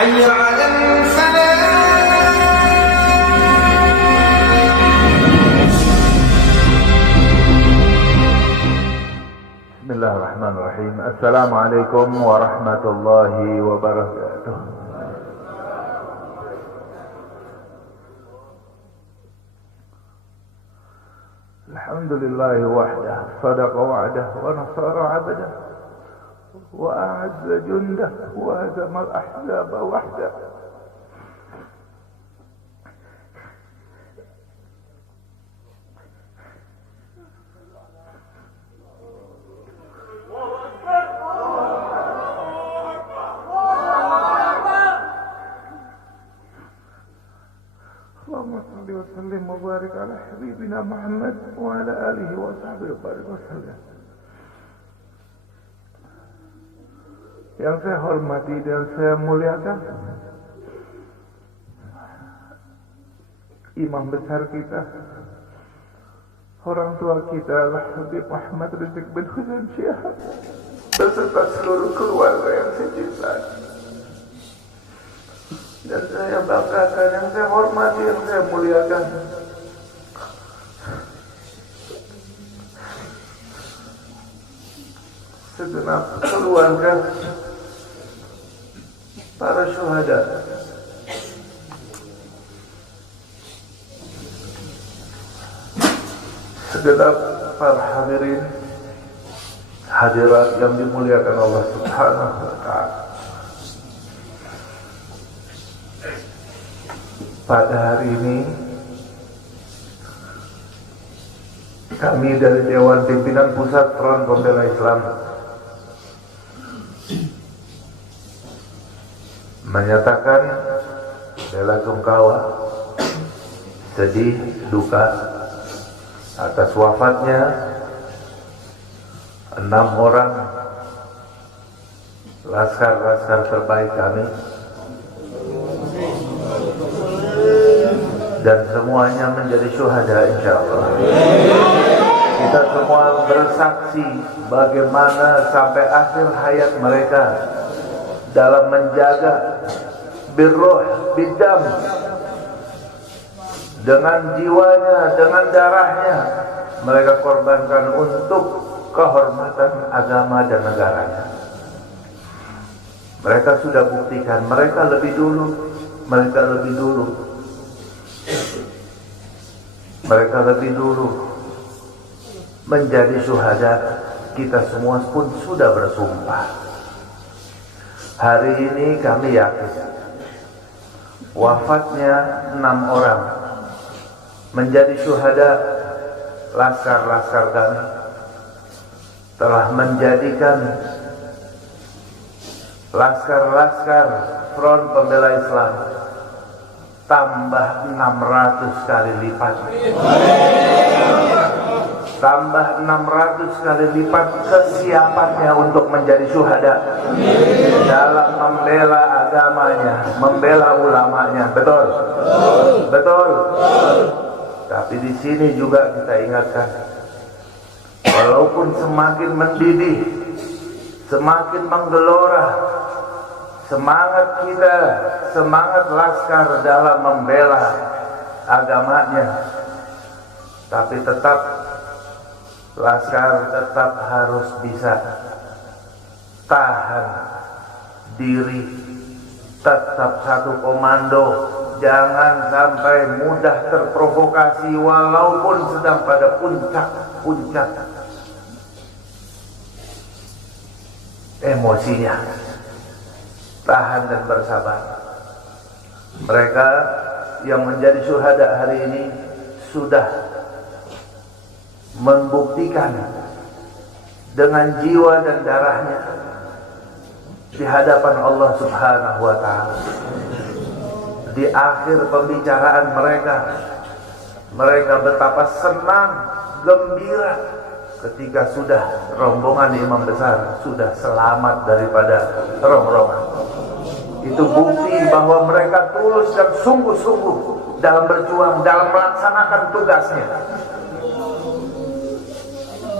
حي على الفلاح. بسم الله الرحمن الرحيم. السلام عليكم ورحمة الله وبركاته. الحمد لله وحده صدق وعده ونصر عبده وأعز جنده وهزم الأحزاب وحده. اللهم صل وسلم وبارك على حبيبنا محمد وعلى آله وصحبه وبارك وسلم. Yang saya hormati dan saya muliakan imam besar kita, orang tua kita Habib Muhammad Rizieq bin Husain Syihab beserta seluruh keluarga yang saya cintai. Dan saya banggakan, yang saya hormati, yang saya muliakan segenap keluarga para syuhada, segenap para hadirin hadirat yang dimuliakan Allah Subhanahu wa ta'ala. Pada hari ini kami dari Dewan Pimpinan Pusat Front Pembela Islam menyatakan bela sungkawa, sedih, duka atas wafatnya 6 orang laskar-laskar terbaik kami, dan semuanya menjadi syuhada insyaallah. Kita semua bersaksi bagaimana sampai akhir hayat mereka dalam menjaga birruh bidam, dengan jiwanya, dengan darahnya mereka korbankan untuk kehormatan agama dan negaranya. Mereka sudah buktikan, mereka lebih dulu menjadi syuhada. Kita semua pun sudah bersumpah. Hari ini kami yakin wafatnya 6 orang menjadi syuhada laskar-laskar kami telah menjadikan laskar-laskar Front Pembela Islam tambah 600 kali lipat. Tambah 600 kali lipat kesiapannya untuk menjadi syuhada dalam membela agamanya, membela ulamanya. Betul? Betul. Tapi di sini juga kita ingatkan, walaupun semakin mendidih, semakin menggelora semangat kita, semangat laskar dalam membela agamanya, tapi laskar tetap harus bisa tahan diri, tetap satu komando, jangan sampai mudah terprovokasi walaupun sedang pada puncak emosinya. Tahan dan bersabar. Mereka yang menjadi syuhada hari ini sudah membuktikan dengan jiwa dan darahnya di hadapan Allah Subhanahu wa ta'ala. Di akhir pembicaraan mereka betapa senang, gembira ketika sudah rombongan imam besar sudah selamat daripada rongrongan. Itu bukti bahwa mereka tulus dan sungguh-sungguh dalam berjuang, dalam melaksanakan tugasnya.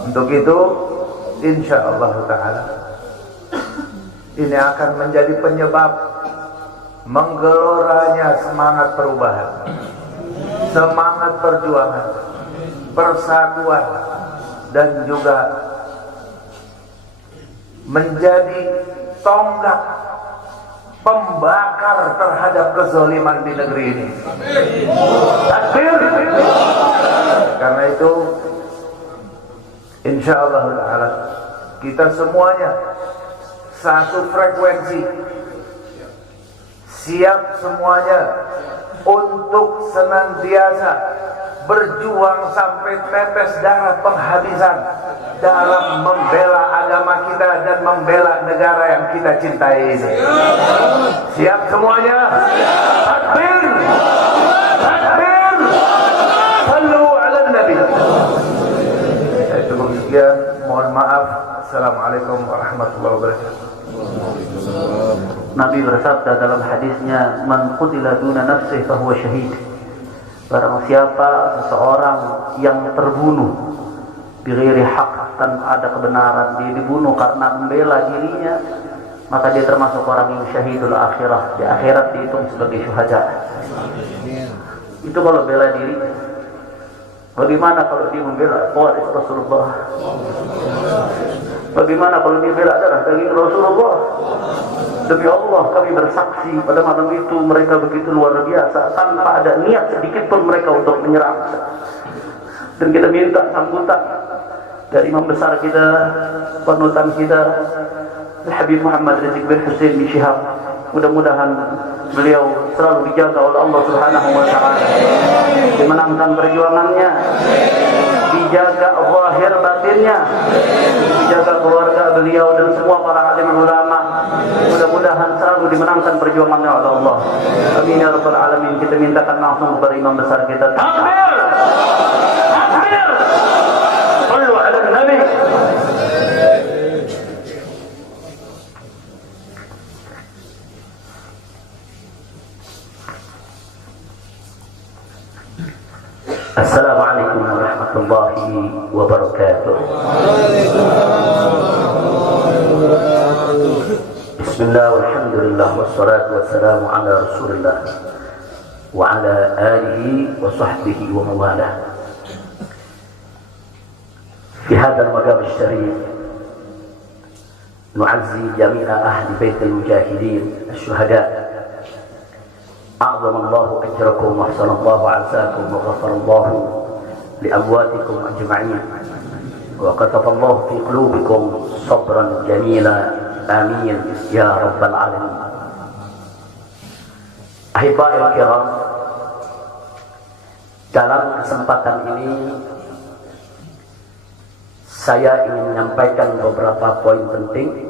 Untuk itu insyaallah ta'ala ini akan menjadi penyebab menggeloranya semangat perubahan, semangat perjuangan, persatuan, dan juga menjadi tonggak pembakar terhadap kezaliman di negeri ini. Takbir. Karena itu insyaallah ta'ala kita semuanya satu frekuensi, siap semuanya untuk senantiasa berjuang sampai tetes darah penghabisan dalam membela agama kita dan membela negara yang kita cintai ini. Siap semuanya? Takbir! Takbir! Sallu ala Nabi. Itu sekian, mohon maaf. Assalamualaikum warahmatullahi wabarakatuh. Nabi bersabda dalam hadisnya, "Man qutila duna nafsihi fahuwa syahid." Barang siapa seseorang yang terbunuh bighairi haq, tanpa ada kebenaran, dia dibunuh karena membela dirinya, maka dia termasuk orang yang syahidul akhirah. Di akhirat dihitung sebagai syuhada. Itu kalau bela diri. Bagaimana kalau dia membela waris Rasulullah? Bagaimana kalau dia bela darah daging Rasulullah? Demi Allah kami bersaksi pada malam itu mereka begitu luar biasa, tanpa ada niat sedikit pun mereka untuk menyerang. Dan kita minta sambutan dari imam besar kita, panutan kita, Habib Muhammad Rizik bin Hussein bin Syihab. Mudah-mudahan beliau selalu dijaga oleh Allah Subhanahu wa taala, dimenangkan perjuangannya, dijaga zahir batinnya, dijaga keluarga beliau dan semua para alim ulama. Mudah-mudahan selalu dimenangkan perjuangannya oleh Allah. Amin ya rabbal alamin. Kita mintakan langsung kepada imam besar kita. Takbir! Takbir! Sallu ala Nabi. Assalamualaikum warahmatullahi wabarakatuh. Bismillah walhamdulillah wassalatu wassalamu ala rasulillah wa ala alihi wa sahbihi wa mawalah. Fi hadzal maqam asy-syarif nu'azzi jami'a ahli baitil mujahidin asy-syuhada. أعظم الله أجركم وأحسن الله عزاكم وغفر الله لأمواتكم أجمعين وكتب الله في قلوبكم صبرا جميلا آمين يا رب العالمين. Ahibba'i al-kiram, dalam kesempatan ini saya ingin menyampaikan beberapa poin penting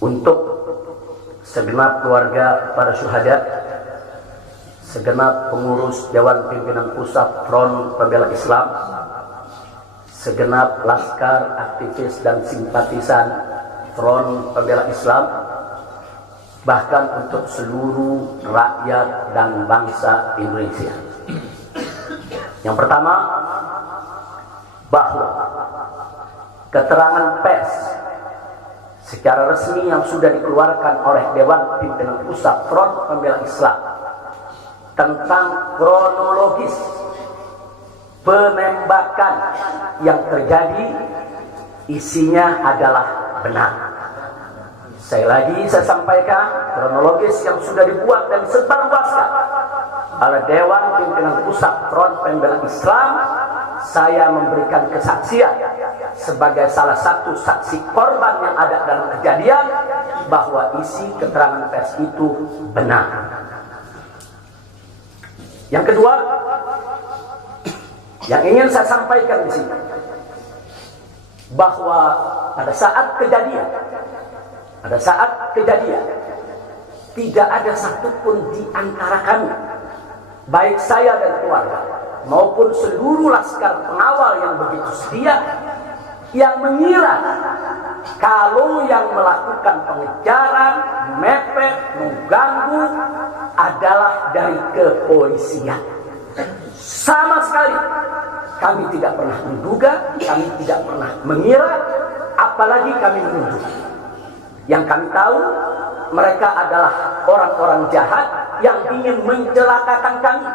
untuk segenap keluarga para syuhada, segenap pengurus Dewan Pimpinan Pusat Front Pembela Islam, segenap laskar, aktivis dan simpatisan Front Pembela Islam, bahkan untuk seluruh rakyat dan bangsa Indonesia. Yang pertama, bahwa keterangan pers secara resmi yang sudah dikeluarkan oleh Dewan Pimpinan Pusat Front Pembela Islam tentang kronologis penembakan yang terjadi isinya adalah benar. Saya sampaikan kronologis yang sudah dibuat dan disebarluaskan oleh Dewan Pimpinan Pusat Front Pembela Islam. Saya memberikan kesaksian sebagai salah satu saksi korban yang ada dalam kejadian bahwa isi keterangan pers itu benar. Yang kedua, yang ingin saya sampaikan di sini, bahwa pada saat kejadian tidak ada satupun di antara kami, baik saya dan keluarga maupun seluruh laskar pengawal yang begitu setia, yang mengira kalau yang melakukan pengejaran, mepet, mengganggu adalah dari kepolisian. Sama sekali kami tidak pernah menduga, kami tidak pernah mengira, apalagi kami menuduh. Yang kami tahu mereka adalah orang-orang jahat yang ingin mencelakakan kami.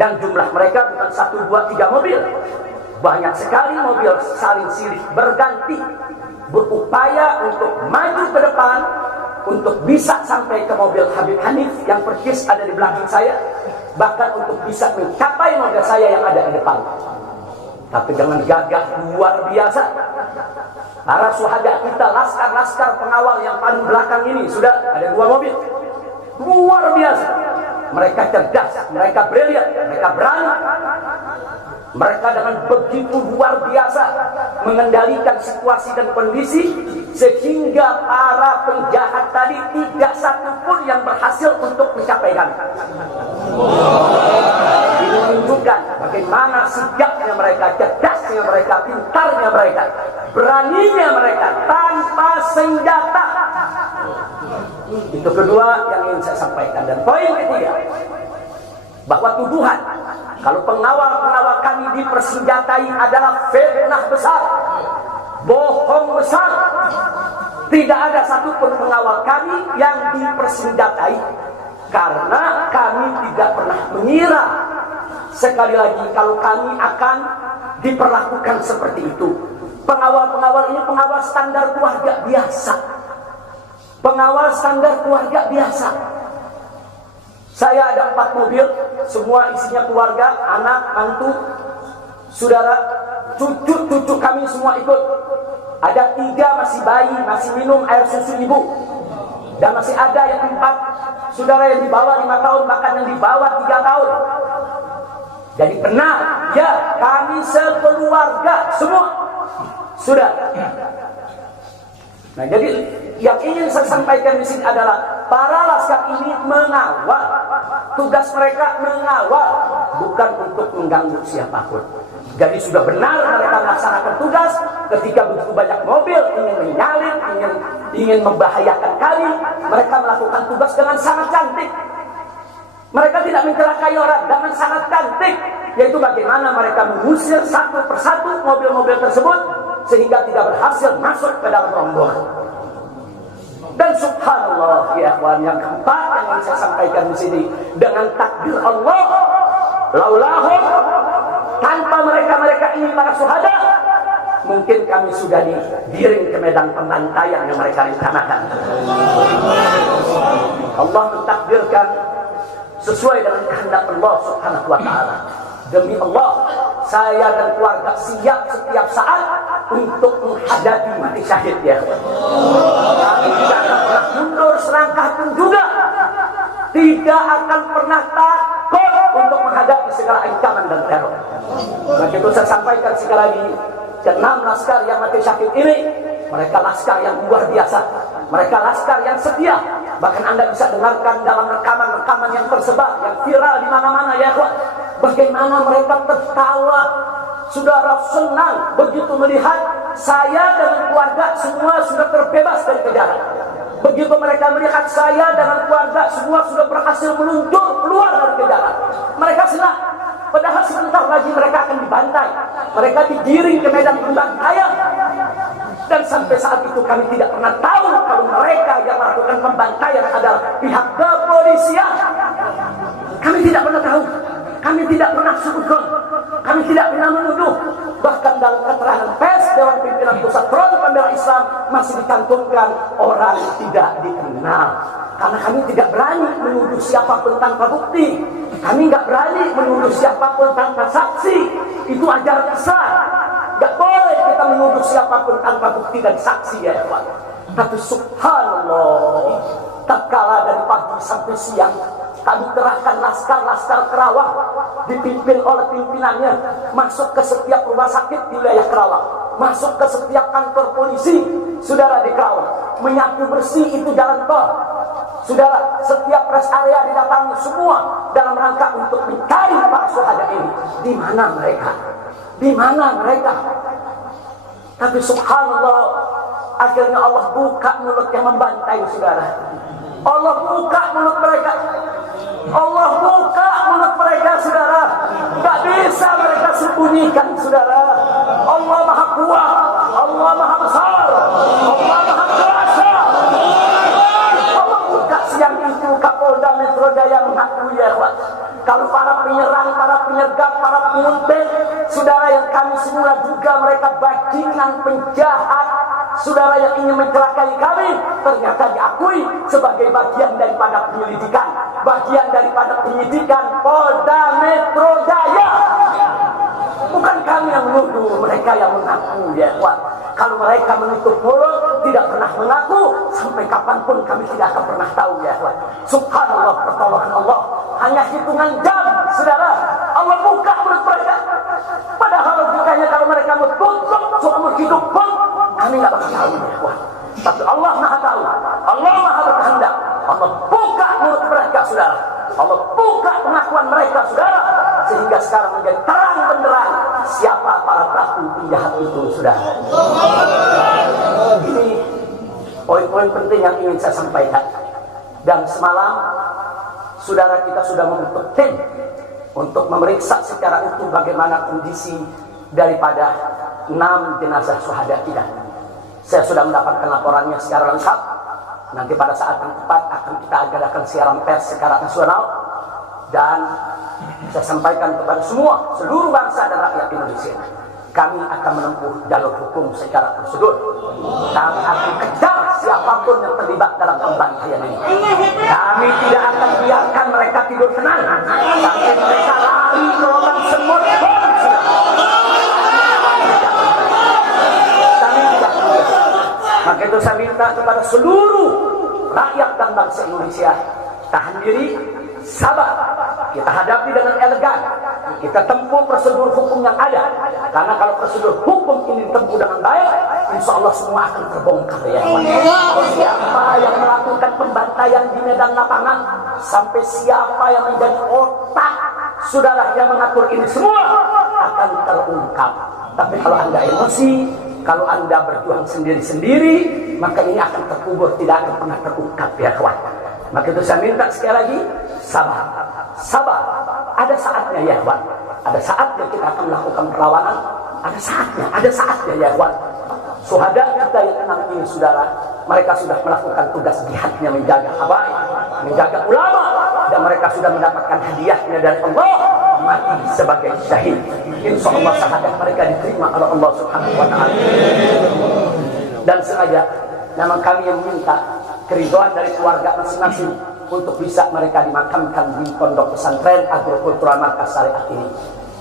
Dan jumlah mereka bukan 1, 2, 3 mobil. Banyak sekali mobil saling silih berganti, berupaya untuk maju ke depan, untuk bisa sampai ke mobil Habib Hanif yang persis ada di belakang saya, bahkan untuk bisa mencapai mobil saya yang ada di depan. Tapi dengan gagah luar biasa, para syuhada kita, laskar-laskar pengawal yang paling belakang ini, sudah ada 2 mobil. Luar biasa. Mereka cerdas, mereka brilian, mereka berani. Mereka dengan begitu luar biasa mengendalikan situasi dan kondisi, sehingga para penjahat tadi tidak satu pun yang berhasil untuk mencapai kami. Ini menunjukkan bagaimana sigapnya mereka, cerdasnya mereka, pintarnya mereka, beraninya mereka tanpa senjata. Itu kedua yang ingin saya sampaikan. Dan poin ketiga, bahwa tuduhan kalau pengawal-pengawal kami dipersenjatai adalah fitnah besar, bohong besar. Tidak ada satupun pengawal kami yang dipersenjatai, karena kami tidak pernah mengira sekali lagi kalau kami akan diperlakukan seperti itu. Pengawal-pengawal ini pengawal standar keluarga biasa. Pengawal standar keluarga biasa. Saya ada 4 mobil, semua isinya keluarga, anak, mantu, saudara, cucu-cucu kami semua ikut. Ada 3 masih bayi, masih minum air susu ibu. Dan masih ada yang 4 saudara yang di bawah 5 tahun, bahkan yang di bawah 3 tahun. Jadi benar, ya, kami sekeluarga semua. Sudah. Nah, jadi yang ingin saya sampaikan di sini adalah para laskar ini mengawal. Tugas mereka mengawal, bukan untuk mengganggu siapapun. Jadi sudah benar mereka melaksanakan tugas. Ketika begitu banyak mobil ingin menyalip, ingin membahayakan kami, mereka melakukan tugas dengan sangat cantik. Mereka tidak mencelakai orang, dengan sangat cantik, yaitu bagaimana mereka mengusir satu persatu mobil-mobil tersebut sehingga tidak berhasil masuk ke dalam rombongan. Dan subhanallah, ya ikhwan, yang keempat yang ingin saya sampaikan di sini, dengan takdir Allah, laulahum, tanpa mereka ini para syuhada, mungkin kami sudah digiring ke medan pembantaian yang mereka rencanakan. Allah mentakdirkan sesuai dengan kehendak Allah Subhanahu wa taala. Demi Allah, saya dan keluarga siap setiap saat untuk menghadapi mati syahid, ya. Kami tidak akan pernah mundur selangkah pun juga. Tidak akan pernah takut untuk menghadapi segala ancaman dan teror. Maka itu saya sampaikan sekali lagi, ke-6 laskar yang mati syahid ini, mereka laskar yang luar biasa. Mereka laskar yang setia. Bahkan Anda bisa dengarkan dalam rekaman-rekaman yang tersebar, yang viral di mana-mana, ya ikhwan. Bagaimana mereka tertawa, saudara, senang begitu melihat saya dan keluarga semua sudah terbebas dari kejaran. Begitu mereka melihat saya dan keluarga semua sudah berhasil meluncur keluar dari kejaran, mereka senang. Padahal sebentar lagi mereka akan dibantai, mereka digiring ke medan pembantaian. Dan sampai saat itu kami tidak pernah tahu kalau mereka yang melakukan pembantaian adalah pihak kepolisian. Kami tidak pernah tahu. Kami tidak pernah sudut, kami tidak pernah menuduh. Bahkan dalam keterangan pers Dewan Pimpinan Pusat Front Pembela Islam masih dicantumkan orang tidak dikenal. Karena kami tidak berani menuduh siapapun tanpa bukti. Kami nggak berani menuduh siapapun tanpa saksi. Itu ajaran Islam. Nggak boleh kita menuduh siapapun tanpa bukti dan saksi, ya Pak. Tapi subhanallah, tatkala dari pagi sampai siang kami kerahkan laskar-laskar Kerawang dipimpin oleh pimpinannya masuk ke setiap rumah sakit di wilayah Kerawang, masuk ke setiap kantor polisi, saudara, di Kerawang, menyapu bersih itu jalan tol, saudara, setiap rest area didatangi semua dalam rangka untuk mencari para syuhada ini. Di mana mereka? Di mana mereka? Tapi subhanallah, akhirnya Allah buka mulut yang membantai, saudara. Allah buka mulut mereka. Allah buka mulut mereka, saudara. Tidak bisa mereka sembunyikan, saudara. Allah Maha Kuat, Allah Maha Besar, Allah Maha Kuasa. Allah Metro Jaya mengakui ya ikhwan. Kalau para penyerang, para penyergap, para penguntit, saudara yang kami semula duga mereka bajingan penjahat, saudara yang ingin mencelakai kami, ternyata diakui sebagai bagian daripada penyelidikan, bagian daripada penyidikan Polda Metro Jaya. Bukan kami yang menuduh, mereka yang mengaku ya ikhwan. Kalau mereka menutup mulut, tidak pernah mengaku, sampai kapanpun kami tidak akan pernah tahu ya ikhwan. Subhanallah, pertolongan Allah hanya hitungan jam, saudara. Allah buka mulut mereka. Padahal logikanya kalau mereka mau tutup seumur hidup pun kami nggak bakal tahu ya ikhwan. Tapi Allah Maha tahu, Allah Maha berkehendak. Allah buka mulut mereka, saudara. Allah buka pengakuan mereka, saudara, sehingga sekarang menjadi terang benderang siapa para pelaku penjahat itu, saudara. Ini poin-poin penting yang ingin saya sampaikan. Dan semalam saudara kita sudah membentuk tim untuk memeriksa secara utuh bagaimana kondisi daripada 6 jenazah syuhada kita. Saya sudah mendapatkan laporannya secara lengkap. Nanti pada saat yang tepat akan kita adakan siaran pers secara nasional, dan saya sampaikan kepada semua, seluruh bangsa dan rakyat Indonesia, kami akan menempuh jalur hukum secara prosedur. Kami akan kejar siapapun yang terlibat dalam pembantaian ini. Kami tidak akan biarkan mereka tidur tenang sampai mereka lari ke lubang semut. Kami tidak boleh. Maka itu saya minta kepada seluruh rakyat dan bangsa Indonesia, tahan diri, sabar. Kita hadapi dengan elegan. Kita tempuh prosedur hukum yang ada. Karena kalau prosedur hukum ini ditempuh dengan baik, insya Allah semua akan terbongkar ya. Siapa yang melakukan pembantaian di medan lapangan, sampai siapa yang menjadi otak saudara yang mengatur ini semua akan terungkap. Tapi kalau Anda emosi, kalau Anda berjuang sendiri-sendiri, maka ini akan terkubur, tidak akan pernah terungkap ya kawan. Maka itu saya minta sekali lagi, sabar. Sabar. Ada saatnya ya kawan. Ada saatnya kita akan melakukan perlawanan. Ada saatnya ya kawan. Syuhada kita yang 6 ini saudara, mereka sudah melakukan tugas jihadnya, menjaga habaib, menjaga ulama, dan mereka sudah mendapatkan hadiahnya dari Allah, mati sebagai syahid. Insya Allah syahadat mereka diterima oleh Allah Subhanahu wa Ta'ala. Dan sengaja memang kami yang minta keridhaan dari keluarga masing-masing untuk bisa mereka dimakamkan di pondok pesantren Agrokultural Markas Syariat ini.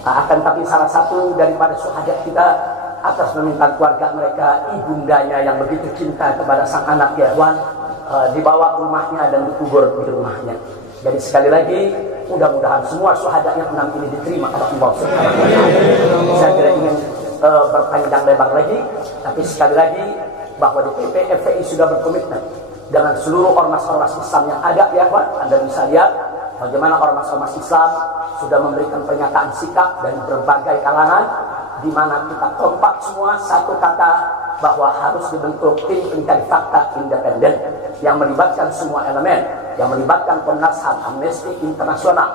Akan tapi salah satu daripada syuhada kita, atas permintaan keluarga mereka, ibundanya yang begitu cinta kepada sang anak Yawan, dibawa ke rumahnya dan dikubur di rumahnya. Jadi sekali lagi, mudah-mudahan semua syuhada yang 6 ini diterima oleh Allah Subhanahu wa Ta'ala. Saya tidak ingin berpanjang lebar lagi, tapi sekali lagi bahwa DPP FPI sudah berkomitmen dengan seluruh ormas-ormas Islam yang ada ya Pak. Anda bisa lihat bagaimana ormas-ormas Islam sudah memberikan pernyataan sikap dari berbagai kalangan, di mana kita kompak semua satu kata bahwa harus dibentuk tim pencari fakta independen yang melibatkan semua elemen, yang melibatkan Komnas HAM, Amnesty Internasional.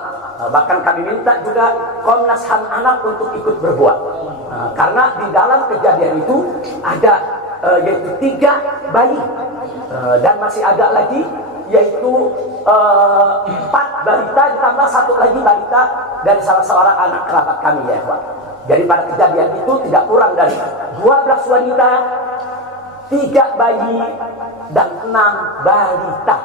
Bahkan kami minta juga Komnas HAM anak untuk ikut berbuat, karena di dalam kejadian itu ada yaitu 3 bayi, dan masih ada lagi yaitu 4 balita ditambah 1 lagi balita dari salah seorang anak kerabat kami ya Pak. Jadi pada kejadian itu tidak kurang dari 12 wanita, 3 bayi, dan 6 balita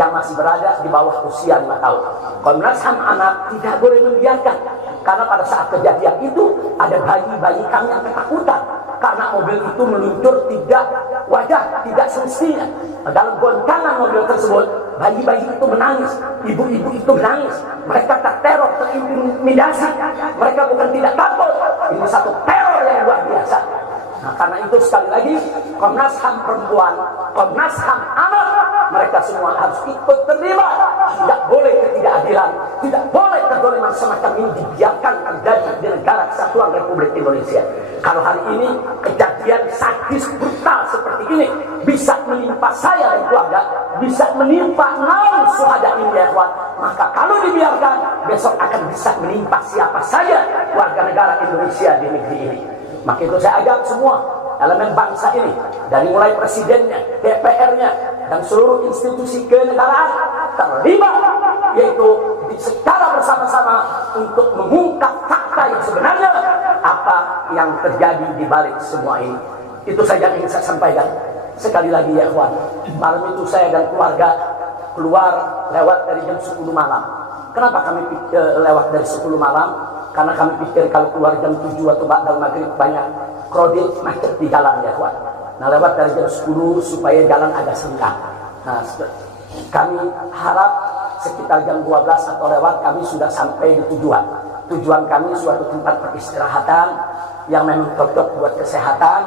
yang masih berada di bawah usia 5 tahun. Komnas HAM anak tidak boleh membiarkan, karena pada saat kejadian itu ada bayi-bayi kami yang ketakutan karena mobil itu meluncur tidak wajar, tidak semestinya. Dalam goncangan mobil tersebut, bayi-bayi itu menangis, ibu-ibu itu menangis, mereka terteror, terintimidasi, mereka bukan tidak takut, ini satu teror yang luar biasa. Nah, karena itu sekali lagi Komnas HAM perempuan, Komnas HAM anak, mereka semua harus ikut terlibat. Tidak boleh ketidakadilan, tidak boleh kezaliman semacam ini dibiarkan terjadi di negara kesatuan Republik Indonesia. Kalau hari ini kejadian sadis brutal seperti ini bisa menimpa saya dan keluarga, bisa menimpa 6 syuhada ini ya kawan, maka kalau dibiarkan besok akan bisa menimpa siapa saja warga negara Indonesia di negeri ini. Maka itu saya ajak semua elemen bangsa ini, dari mulai presidennya, DPR-nya, dan seluruh institusi kenegaraan terlibat yaitu secara bersama-sama untuk mengungkap fakta yang sebenarnya apa yang terjadi di balik semua ini. Itu saja yang ingin saya sampaikan. Sekali lagi ya ikhwan, malam itu saya dan keluarga keluar lewat dari jam 10 malam. Kenapa kami lewat dari 10 malam? Karena kami pikir kalau keluar jam 7 atau ba'dal maghrib banyak krodit macet di jalan ya ikhwan. Nah, lewat dari jam 10 supaya jalan agak senggang. Nah, kami harap sekitar jam 12 atau lewat kami sudah sampai di tujuan. Tujuan kami suatu tempat peristirahatan yang memang cocok buat kesehatan.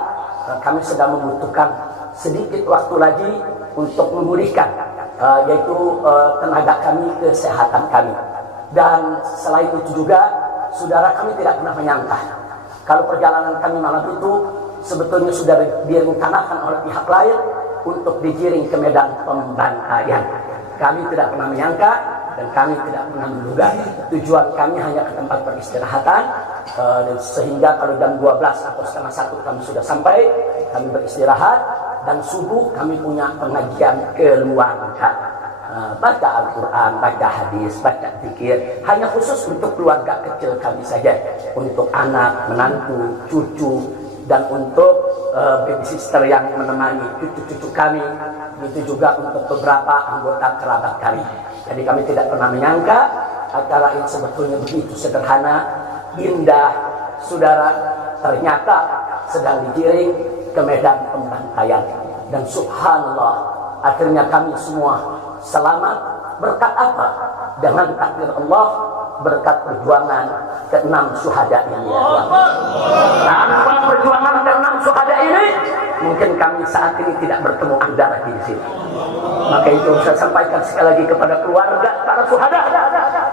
Kami sedang membutuhkan sedikit waktu lagi untuk memulihkan yaitu tenaga kami, kesehatan kami. Dan selain itu juga, saudara, kami tidak pernah menyangka kalau perjalanan kami malam itu sebetulnya sudah direncanakan oleh pihak lain untuk digiring ke medan pembantaian. Kami tidak pernah menyangka dan kami tidak pernah menduga. Tujuan kami hanya ke tempat peristirahatan, sehingga kalau jam 12 atau setengah 1 kami sudah sampai, kami beristirahat, dan subuh kami punya pengajian keluarga. Baca Al-Quran, baca hadis, baca zikir, hanya khusus untuk keluarga kecil kami saja, untuk anak, menantu, cucu, dan untuk babysitter yang menemani cucu-cucu kami, itu juga untuk beberapa anggota kerabat kami. Jadi kami tidak pernah menyangka acara ini sebetulnya begitu sederhana, indah, saudara, ternyata sedang digiring ke medan pembantaian. Dan subhanallah, akhirnya kami semua selamat. Berkat apa? Dengan takdir Allah, berkat perjuangan ke-6 syuhada ini. Tanpa perjuangan ke-6 syuhada ini, mungkin kami saat ini tidak bertemu Anda lagi di sini. Maka itu saya sampaikan sekali lagi kepada keluarga para syuhada.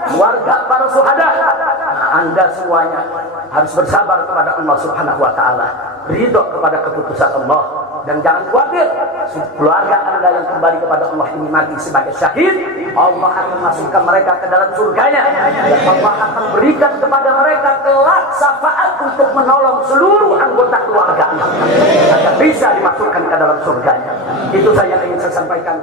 Keluarga para syuhada, Anda semuanya harus bersabar kepada Allah Subhanahu wa taala, ridho kepada keputusan Allah, dan jangan khawatir, keluarga Anda yang kembali kepada Allah ini mati sebagai syahid, Allah akan masukkan mereka ke dalam surganya, dan Allah akan berikan kepada mereka kelak syafaat untuk menolong seluruh anggota keluarganya agar bisa dimasukkan ke dalam surganya. Itu saja yang ingin saya sampaikan.